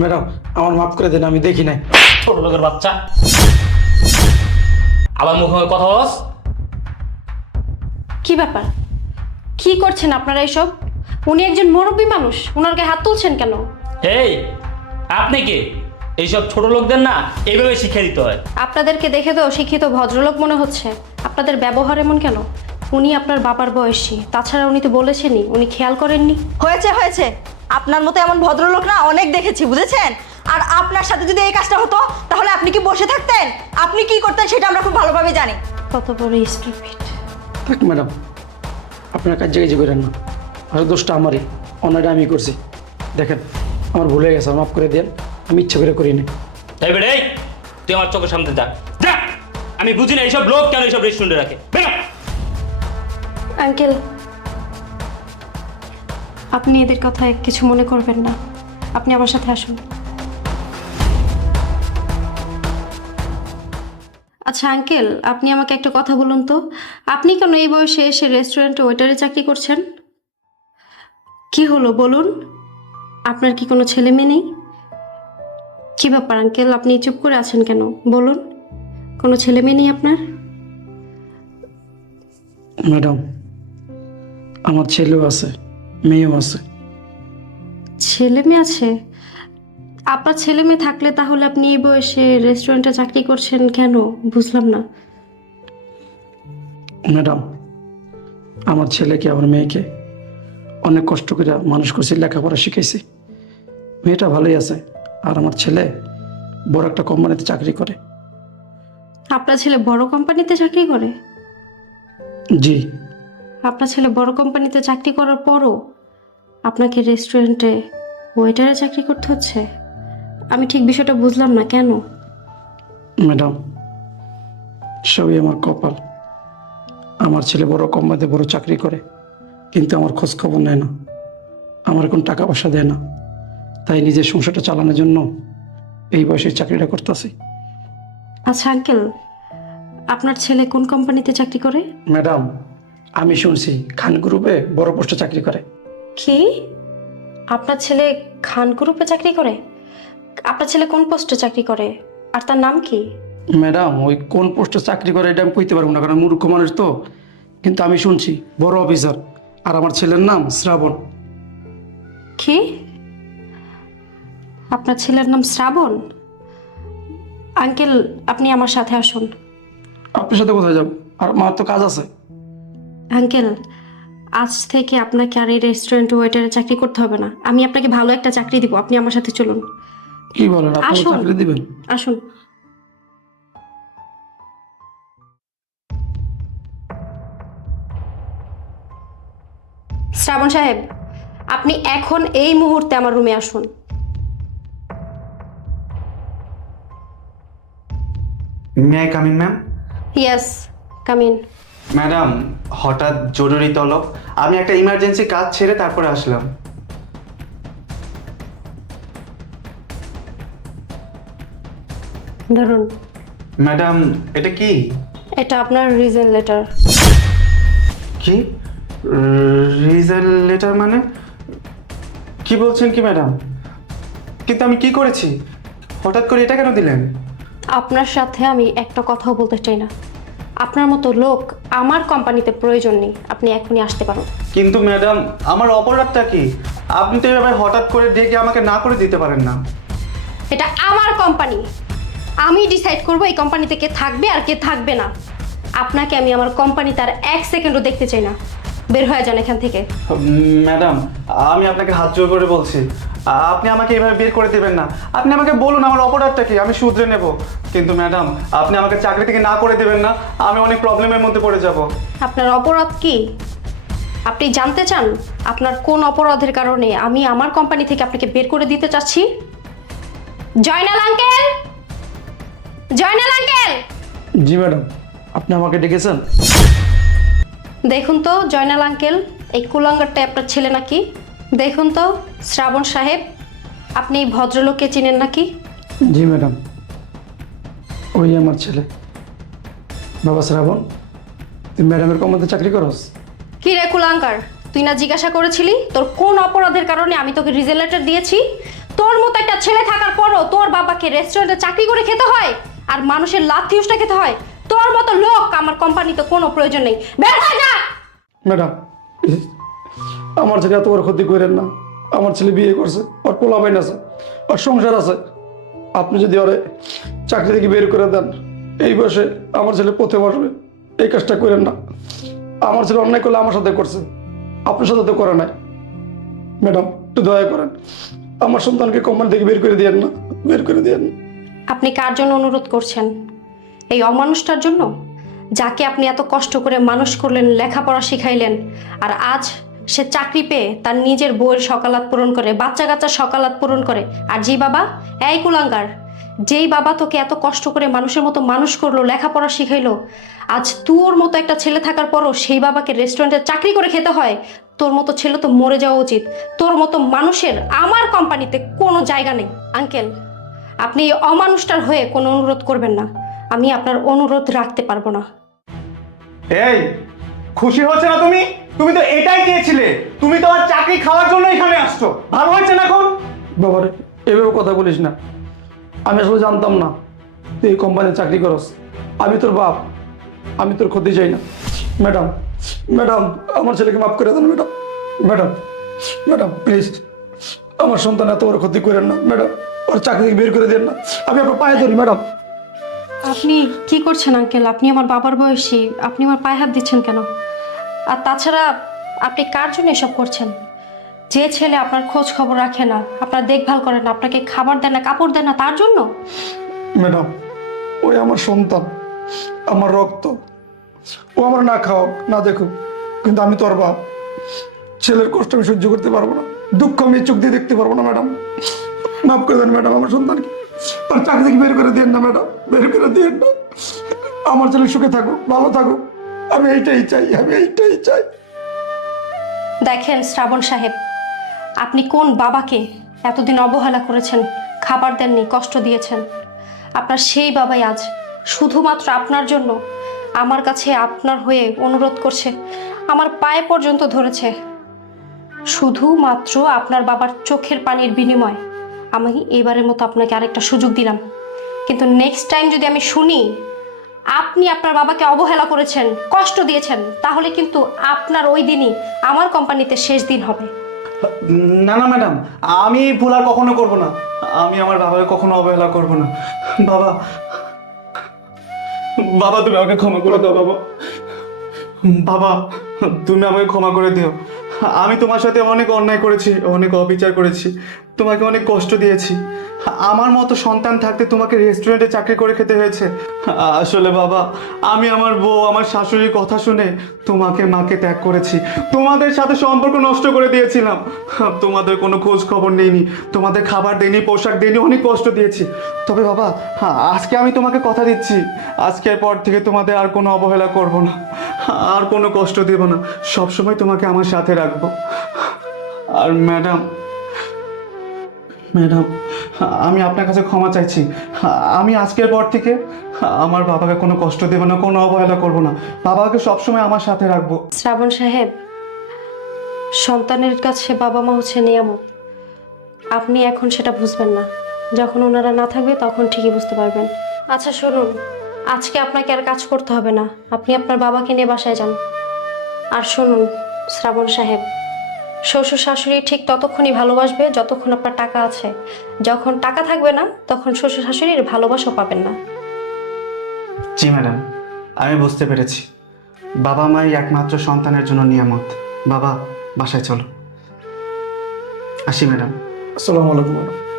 Madam আমার মাফ করে দেন আমি দেখি নাই। ছোট লোকের বাচ্চা। আবার মুখে মুখে কথা বলস। কি ব্যাপার? কি করছেন আপনারা এসব? উনি একজন মুরব্বী মানুষ ওনার গায়ে হাত তুলছেন কেন? এই আপনি কে? এইসব ছোট লোকদের না এইভাবে শিক্ষা দিতে হয়। আপনাদেরকে দেখে তো শিক্ষিত ভদ্রলোক মনে হচ্ছে। আপনাদের ব্যবহার এমন কেন? উনি আপনার বাবার বয়সী তাছাড়া উনি তো বলেছেনই উনি খেয়াল করেননি। হয়েছে হয়েছে। আপনার মতো এমন ভদ্রলোক না অনেক দেখেছি বুঝেছেন? আর আপনার সাথে যদি এই কাজটা হতো তাহলে আপনি কি বসে থাকতেন? আপনি কি করতেন সেটা আমরা খুব ভালোভাবে জানি। কত বড় স্টুপিড থাক ম্যাডাম আপনার কাজ জায়গায় করেন না। আসলে দোষটা আমারই অন্যটা আমি করছি। দেখেন আমার ভুলে গেছে মাফ করে দেন। আমি ইচ্ছে করে করিনি। তাই বেড়ে এই! তুই আমার চোখের সামনে যা। যা! আমি বুঝি না এইসব লোক কেন এইসব রেস্টুরেন্টে রাখে। বেরো আঙ্কেল আপনি এদের কথায় কিছু মনে করবেন না। আপনি আমার সাথে আসুন। আচ্ছা আঙ্কেল, আপনি আমাকে একটা কথা বলুন তো। আপনি কেন এই বয়সে এসে রেস্টুরেন্টে ওয়েটারে চাকরি করছেন? কি হলো, বলুন? আপনার কি কোনো ছেলে মেয়ে নেই? কী ব্যাপার, আঙ্কেল? আপনি চুপ করে আছেন কেন? বলুন, কোনো ছেলে মেয়ে নেই আপনার? ম্যাডাম, আমার ছেলেও আছে। মেয়েও আছে ছেলে মেয়ে আছে? আপনার ছেলে মেয়ে থাকলে তাহলে আপনি এই বয়সে রেস্টুরেন্টে চাকরি করছেন কেন? বুঝলাম না। ম্যাডাম আমার ছেলেকে আমার মেয়েকে অনেক কষ্ট করে মানুষ করছি লেখাপড়া শিখেছি মেয়েটা ভালোই আছে আর আমার ছেলে বড় একটা কোম্পানিতে চাকরি করে। আপনার ছেলে বড় কোম্পানিতে চাকরি করে? জি। আপনার ছেলে বড় কোম্পানিতে চাকরি করার পরও আপনাকে রেস্টুরেন্টে ওয়েটারে চাকরি করতে হচ্ছে? আমি ঠিক বিষয়টা বুঝলাম না কেন? ম্যাডাম সবই আমার কপাল। আমার ছেলে বড় কোম্পানিতে বড় চাকরি করে কিন্তু আমার খোঁজ খবর নেয় না। আমার এখন টাকা পয়সা দেয় না। তাই নিজের সংসারটা চালানোর জন্য এই বয়সে চাকরিটা করতেছি। আচ্ছা আঙ্কেল আপনার ছেলে কোন কোম্পানিতে চাকরি করে? ম্যাডাম আমি শুনছি খান গ্রুপে বড় পোস্টে চাকরি করে। কি? আপনার ছেলে খান গ্রুপে চাকরি করে? আপনার ছেলে কোন পোস্টে চাকরি করে? আর তার নাম কি? ম্যাডাম ওই কোন পোস্টে চাকরি করে এটা আমি কইতে পারব না কারণ মূর্খ মানুষ তো। কিন্তু আমি শুনছি বড় অফিসার। আর আমার ছেলের নাম শ্রাবণ। কি? আপনার ছেলের নাম শ্রাবণ? আঙ্কেল আপনি আমার সাথে আসুন। আপনার সাথে কোথায় যাব? আর আমার তো কাজ আছে। আঙ্কেল আজ থেকে আপনাকে আর এই রেস্টুরেন্ট ওয়েটারে চাকরি করতে হবে না। আমি আপনাকে ভালো একটা চাকরি দিব আপনি আমার সাথে চলুন। কি বলেন আপনি আসুন। চাকরি দিবেন? আসুন। শ্রাবণ সাহেব আপনি এখন এই মুহূর্তে আমার রুমে আসুন। May I come in ma'am yes come in madam হঠাৎ জরুরি তলব। আমি একটা ইমার্জেন্সি কাজ ছেড়ে তারপরে আসলাম। ধরুন। ম্যাডাম এটা কি? এটা আপনার রিজন লেটার কি? রিজাল্ট লেটার মানে? কি বলছেন কি ম্যাডাম? কিন্তু আমি কি করেছি? হঠাৎ করে এটা কেন দিলেন? আপনার সাথে আমি একটা কথাও বলতে চাই না। আপনার মতো লোক আমার কোম্পানিতে প্রয়োজন নেই। আপনি এখনই আসতে পারেন। কিন্তু ম্যাডাম আমার অপরাধটা কি? আপনি তো এভাবে হঠাৎ করে ডেকে আমাকে না করে দিতে পারেন না। এটা আমার কোম্পানি। আমি ডিসাইড করব এই কোম্পানিতে কে থাকবে আর কে থাকবে না। আপনাকে আমি আমার কোম্পানি তার এক সেকেন্ডও দেখতে চাই না। বের হয়ে যান এখান থেকে। ম্যাডাম আমি আপনাকে হাত জোর করে বলছি। আপনি আমাকে এভাবে বের করে দেবেন না। আপনি আমাকে বলুন আমার অপরাধটা কি আমি শুধরে নেব। কিন্তু ম্যাডাম আপনি আমাকে চাকরি থেকে না করে দেবেন না আমি অনেক প্রবলেমের মধ্যে পড়ে যাব। আপনার অপরাধ কি? আপনি জানতে চান আপনার কোন অপরাধের কারণে আমি আমার কোম্পানি থেকে আপনাকে বের করে দিতে চাচ্ছি? জয়নাল আঙ্কেল! জয়নাল আঙ্কেল! জি ম্যাডাম আপনি আমাকে ডেকেছেন? দেখুন তো জয়নাল আঙ্কেল এই কুলাঙ্গারটা আপনার ছেলে নাকি? দেখুন তো শ্রাবণ সাহেব আপনি এই ভদ্রলোককে চিনেন নাকি? জি ম্যাডাম ওই আমার ছেলে। বাবা শ্রাবণ তুই ম্যাডামের কোম্পানিতে চাকরি করস? কি রে কুলাঙ্কার তুই না জিজ্ঞাসা করেছিলি? তোর কোন অপরাধের কারণে আমি তোকে রিজেল লেটার দিয়েছি? তোর মতো একটা ছেলে থাকার পরও তোর বাবাকে রেস্টুরেন্টে চাকরি করে খেতে হয় আর মানুষের লাথি উষ্টা খেতে হয়? তোর মতো লোক আমার কোম্পানিতে কোনো প্রয়োজন নেই। বের হয়ে যা! ম্যাডাম আমার ছেলে এত বড় ক্ষতি করেন না। আমার ছেলে বিয়ে করছে, ওর পোলা বাইন আছে, ওর সংসার আছে। আপনি যদি ওরে চাকরি থেকে বের করে দেন, এই বয়সে আমার ছেলে পথে বসবে, এই কাজটা করেন না। আমার ছেলে অন্যায় করলে আমার সাথে করছে, আপনার সাথে তো করে নাই। ম্যাডাম, একটু দয়া করেন, আমার সন্তানকে কোম্পানি থেকে বের করে দিয়েন না, বের করে দিয়েন। না আপনি কার জন্য অনুরোধ করছেন? এই অমানুষটার জন্য? যাকে আপনি এত কষ্ট করে মানুষ করলেন, লেখাপড়া শিখাইলেন, আর আজ সে চাকরি পেয়ে তার নিজের বইয়ের সকালাত পূরণ করে বাচ্চা কাচ্চার সকালাত পূরণ করে। আর যেই বাবা? এই কুলাঙ্গার, যেই বাবা তোকে এত কষ্ট করে মানুষের মতো মানুষ করল, লেখাপড়া শিখাইলো, আজ তোর মতো একটা ছেলে থাকার পরও সেই বাবাকে রেস্টুরেন্টে চাকরি করে খেতে হয়, তোর মতো ছেলে তো মরে যাওয়া উচিত। তোর মতো মানুষের আমার কোম্পানিতে কোনো জায়গা নেই। আঙ্কেল, আপনি এই অমানুষটার হয়ে কোনো অনুরোধ করবেন না। আমি আপনার অনুরোধ রাখতে পারব না। এই, খুশি হচ্ছে না তুমি? তুমি তো এটাই চেয়েছিলে। তুমি তো আর চাকরি খাওয়ার জন্য এখানে আসছো। ভালো হয়েছে না এখন? বাবারে এভাবে কথা বলিস না। আমি আসলে জানতাম না তুই এই কোম্পানিতে চাকরি করস। আমি তোর বাপ আমি তোর ক্ষতি চাই না। ম্যাডাম ম্যাডাম আমার ছেলেকে মাফ করে দেন ম্যাডাম। ম্যাডাম ম্যাডাম প্লিজ আমার সন্তান এত বড় ক্ষতি করেন না। ম্যাডাম ওর চাকরি বের করে দেন না। আমি আপনার পায়ে ধরি ম্যাডাম। আপনি কি করছেন আঙ্কেল? আপনি আমার বাবার বয়সী আপনি আমার পায়ে হাত দিচ্ছেন কেন? আর তাছাড়া আপনি কার জন্য এসব করছেন? যে ছেলে আপনার খোঁজ খবর রাখে না, আপনার দেখভাল করে না, আপনাকে খাবার দেয় না, কাপড় দেয় না, তার জন্য? ম্যাডাম ওই আমার সন্তান, আমার রক্ত। ও আমার না খাও না দেখুক, কিন্তু আমি তোর বাপ। ছেলের কষ্ট আমি সহ্য করতে পারব না, দুঃখ আমি চোখ দিয়ে দেখতে পারব না, ম্যাডাম। মাফ করে দেন ম্যাডাম আমার সন্তানকে। আর চাকরি থেকে বের করে দিন না, ম্যাডাম, বের করে দিন না। আমার ছেলে সুখে থাকুক, ভালো থাকুক। আমি এইটাই চাই, আমি এইটাই চাই। দেখেন শ্রাবণ সাহেব, আপনি কোন বাবাকে এতদিন অবহেলা করেছেন, খাবার দেননি, কষ্ট দিয়েছেন? আপনার সেই বাবাই আজ শুধুমাত্র আপনার জন্য আমার কাছে আপনার হয়ে অনুরোধ করছে, আমার পায়ে পর্যন্ত ধরেছে। শুধুমাত্র আপনার বাবার চোখের পানির বিনিময় আমি এবারের মতো আপনাকে আরেকটা সুযোগ দিলাম। কিন্তু নেক্সট টাইম যদি আমি শুনি আপনি আপনার বাবাকে অবহেলা করেছেন, কষ্ট দিয়েছেন, তাহলে কিন্তু আপনার ওই দিনই আমার কোম্পানিতে শেষ দিন হবে। না না, ম্যাডাম, আমি ভুল আর কখনো করব না। আমি আমার বাবাকে কখনো অবহেলা করব না। বাবা বাবা, তুমি আমাকে ক্ষমা করে দাও, বাবা। বাবা, তুমি আমাকে ক্ষমা করে দিও। আমি তোমার সাথে অনেক অন্যায় করেছি, অনেক অবিচার করেছি, তোমাকে অনেক কষ্ট দিয়েছি। আমার মতো সন্তান থাকতে তোমাকে রেস্টুরেন্টে চাকরি করে খেতে হয়েছে। আসলে বাবা, আমি আমার বউ, আমার শাশুড়ির কথা শুনে তোমাকে মাকে ত্যাগ করেছি। তোমাদের সাথে সম্পর্ক নষ্ট করে দিয়েছিলাম। তোমাদের কোনো খোঁজ খবর নেইনি। তোমাদের খাবার দেয়নি পোশাক দেয়নি অনেক কষ্ট দিয়েছি। তবে বাবা হ্যাঁ আজকে আমি তোমাকে কথা দিচ্ছি। আজকের পর থেকে তোমাদের আর কোনো অবহেলা করব না। আর কোনো কষ্ট দেব না। সবসময় তোমাকে আমার সাথে রাখব। আর ম্যাডাম ম্যাডাম, আমি আপনার কাছে ক্ষমা চাইছি। আমি আজকের পর থেকে আমার বাবাকে কোনো কষ্ট দেব না, কোনো অবহেলা করব না। বাবাকে সবসময় আমার সাথে রাখব। শ্রাবণ সাহেব, সন্তানের কাছে বাবা মা হচ্ছে নিয়ামত আপনি এখন সেটা বুঝবেন না। যখন ওনারা না থাকবে তখন ঠিকই বুঝতে পারবেন। আচ্ছা শুনুন আজকে আপনাকে আর কাজ করতে হবে না। আপনি আপনার বাবাকে নিয়ে বাসায় যান। আর শুনুন শ্রাবণ সাহেব শ্বশুর শাশুড়ি ঠিক ততক্ষণই ভালোবাসবে যতক্ষণ আপনার টাকা আছে। যখন টাকা থাকবে না তখন শ্বশুর শাশুড়ির ভালোবাসা পাবেন না। জি ম্যাডাম আমি বুঝতে পেরেছি। বাবা মাই একমাত্র সন্তানের জন্য নিয়ামত। বাবা বাসায় চলো। আসি ম্যাডাম। আসসালামু আলাইকুম ম্যাডাম।